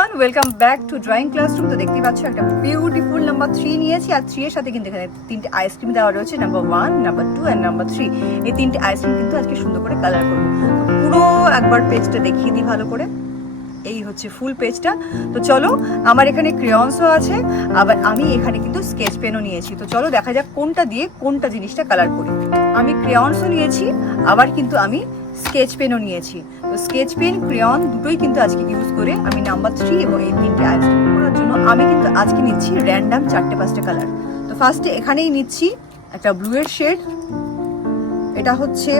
Everyone, welcome back to drawing classroom. তো দেখতেই পাচ্ছ একটা বিউটিফুল নাম্বার 3 নিয়েছি, আর 3 এর সাথে কিন্তু এখানে তিনটে আইসক্রিম দেওয়া রয়েছে, নাম্বার 1, নাম্বার 2 এন্ড নাম্বার 3। এই তিনটে আইসক্রিম কিন্তু আজকে সুন্দর করে কালার করবো। তো পুরো একবার পেজটা দেখিয়ে দিই ভালো করে। এই হচ্ছে ফুল পেজটা। তো চলো, আমার এখানে ক্রেয়ন্সও আছে, আবার আমি এখানে কিন্তু স্কেচ পেনও নিয়েছি। তো চলো দেখা যাক কোনটা দিয়ে কোনটা জিনিসটা কালার করি। আমি ক্রেয়ন্সও নিয়েছি, আবার কিন্তু আমি স্কেচ পেনও নিয়েছি। তো স্কেচ পেন, ক্রেয়ন দুটোই কিন্তু আজকে ইউজ করে আমি নাম্বার 3 এবং এই তিনটে আইসক্রিম করার জন্য আমি কিন্তু আজকে নিচ্ছি র্যান্ডাম 4-5টা কালার। তো ফার্স্টে এখানেই নিচ্ছি একটা ব্লু এর শেড, এটা হচ্ছে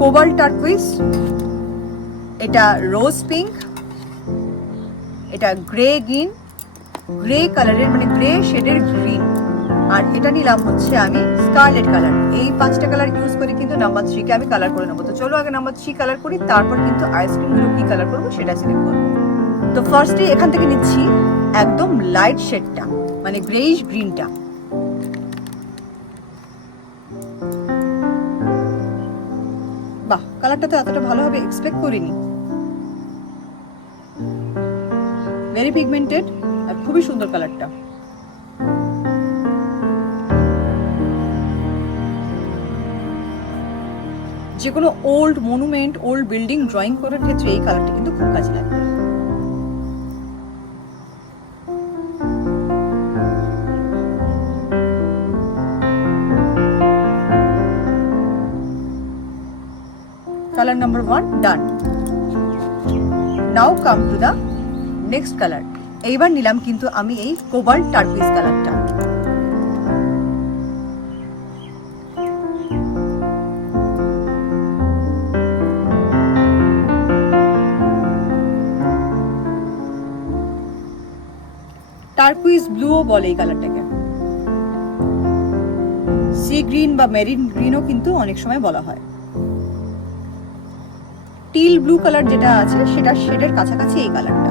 কোবাল্ট টার্কুইজ, এটা রোজ পিঙ্ক, এটা গ্রে গ্রিন, গ্রে কালারের মানে গ্রে শেডের গ্রিন, আর এটা নিলাম হচ্ছে আমি স্কারলেট কালার। এই 5টা কালার ইউজ করে কিন্তু নাম্বার 3 কে আমি কালার করে নেবো। তো চলো আগে নাম্বার 3 কালার করি, তারপর কিন্তু আইসক্রিমগুলো কি কালার করবো সেটা সিলেক্ট করবো। তো ফার্স্টে এখান থেকে নিচ্ছি একদম লাইট শেডটা, মানে গ্রেইশ গ্রিনটা। বাহ, কালারটা তো এতটা ভালো হবে এক্সপেক্ট করিনি। ভেরি পিগমেন্টেড আর খুবই সুন্দর কালারটা। যে কোনো old monument, old building drawing করার ক্ষেত্রে এই কালারটা কিন্তু খুব কাজে লাগবে। Colour number 1 done. Now come to the next colour. এইবার নিলাম কিন্তু আমি এই কোবাল্ট টার্কুইজ কালারটা। টার্কুইজ ব্লুও বলে এই কালারটাকে। সি গ্রিন বা মেরিন গ্রিনও কিন্তু অনেক সময় বলা হয়। টিল ব্লু কালার যেটা আছে সেটা শেডের কাছাকাছি এই কালারটা।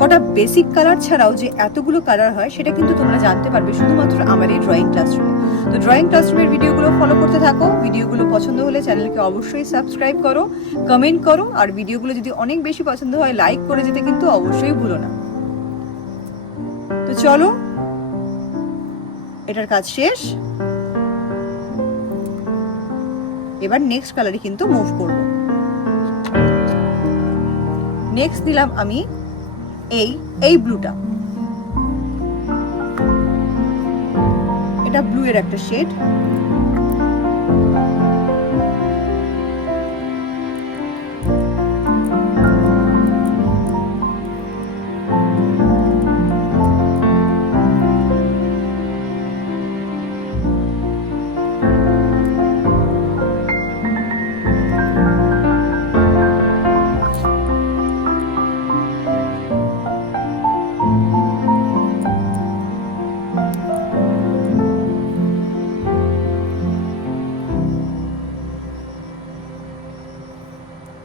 কটা বেসিক কালার ছাড়াও যে এতগুলো কালার হয় সেটা কিন্তু তোমরা জানতে পারবে শুধুমাত্র আমার এই ড্রয়িং ক্লাসরুমে। তো ড্রয়িং ক্লাসরুমের ভিডিওগুলো ফলো করতে থাকো। ভিডিওগুলো পছন্দ হলে চ্যানেলকে অবশ্যই সাবস্ক্রাইব করো, কমেন্ট করো, আর ভিডিওগুলো যদি অনেক বেশি পছন্দ হয় লাইক করে যেতে কিন্তু অবশ্যই ভুলো না। তো চলো, এটার কাজ শেষ। এবার নেক্সট কালারে কিন্তু মুভ করব। নেক্সট দিলাম আমি এই ব্লুটা। এটা ব্লু এর একটা শেড।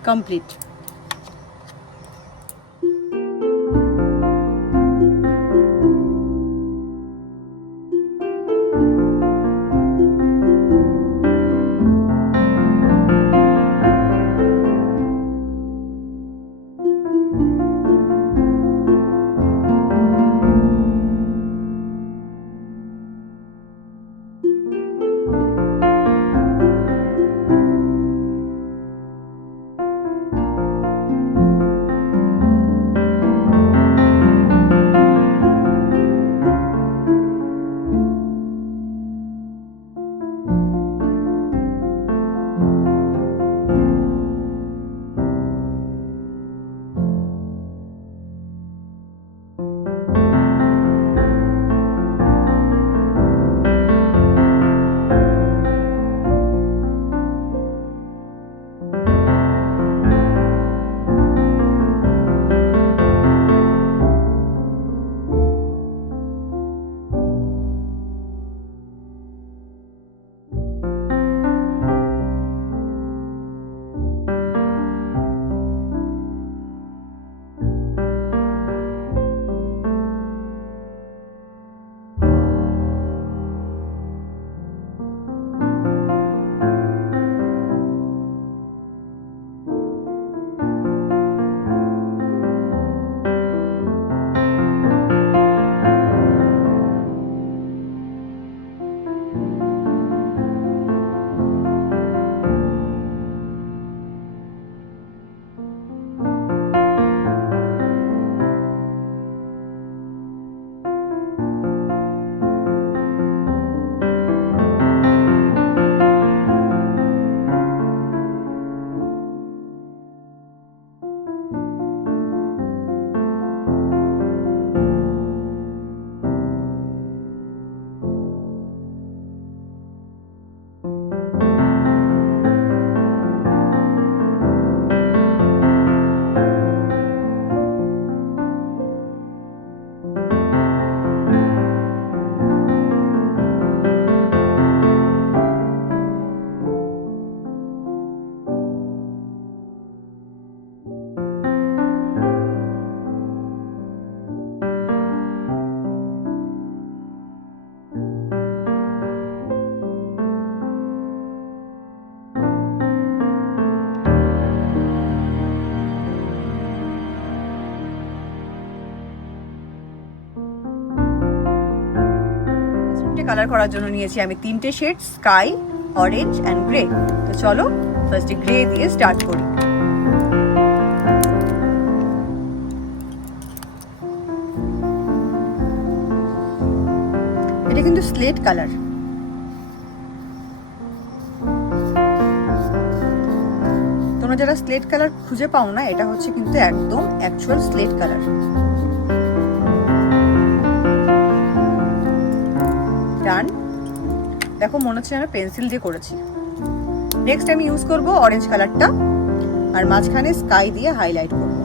কমপ্লিট। কালার করার জন্য নিয়েছি আমি 3টে shade, sky, orange and grey. তো চলো ফার্স্টে গ্রে দিয়ে স্টার্ট করি। এটা কিন্তু স্লেট কালার। তোমরা যারা স্লেট কালার খুঁজে পাও না, এটা হচ্ছে কিন্তু একদম অ্যাকচুয়াল স্লেট কালার। ডান। দেখো মনে হচ্ছে আমি পেন্সিল দিয়ে করেছি। নেক্সট আমি ইউজ করব অরেঞ্জ কালারটা, আর মাঝখানে স্কাই দিয়ে হাইলাইট করব।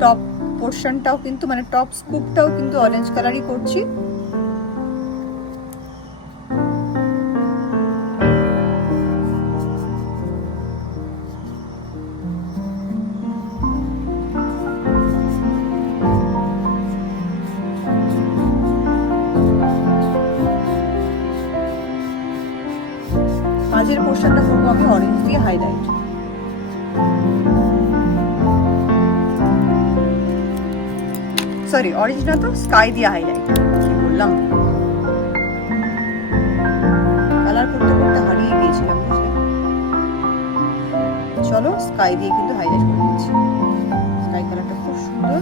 টপ পোর্শনটাও কিন্তু মানে টপ স্কুপটাও কিন্তু অরেঞ্জ কালারই করছি। মাঝের পোর্শনটা করবো আমি অরেঞ্জ দিয়ে হাইলাইট। সরি, অরেঞ্জ না তো স্কাই দিয়ে হাইলাইট। কি বললাম, কালার করতে করতে হারিয়ে গিয়েছিলাম। চলো স্কাই দিয়ে কিন্তু হাইলাইট করে দিচ্ছি। স্কাই কালারটা খুব সুন্দর।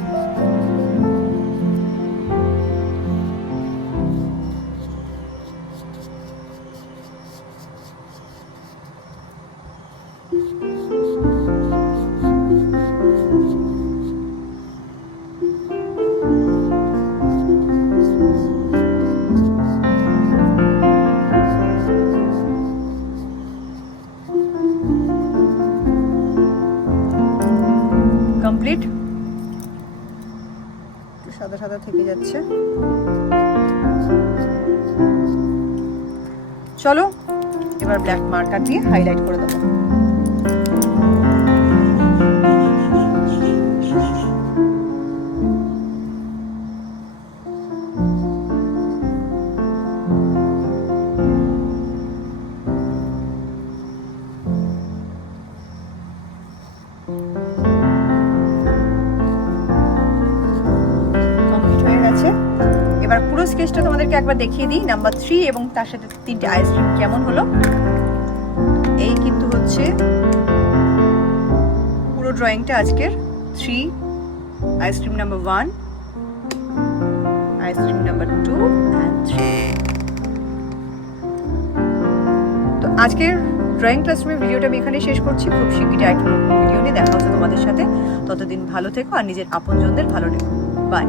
কমপ্লিট। সাদা সাদা থেকে যাচ্ছে। চলো এবার ব্ল্যাক মার্কার দিয়ে হাইলাইট করে দেবো। এবার পুরো স্কেচটা তোমাদেরকে একবার দেখিয়ে দিই। নাম্বার 3 এবং তার সাথে 3টে আইসক্রিম কেমন হলো। এই কিন্তু হচ্ছে পুরো ড্রয়িংটা আজকের। 3 আইসক্রিম নাম্বার 1, আইসক্রিম নাম্বার 2 and 3। তো আজকের ড্রয়িং ক্লাসরুমের ভিডিওটা আমি এখানে শেষ করছি। খুব শিগগিরই একটা নতুন ভিডিও নিয়ে দেখা হচ্ছে তোমাদের সাথে। ততদিন ভালো থেকো আর নিজের আপনজনদের ভালো রেখো। বাই।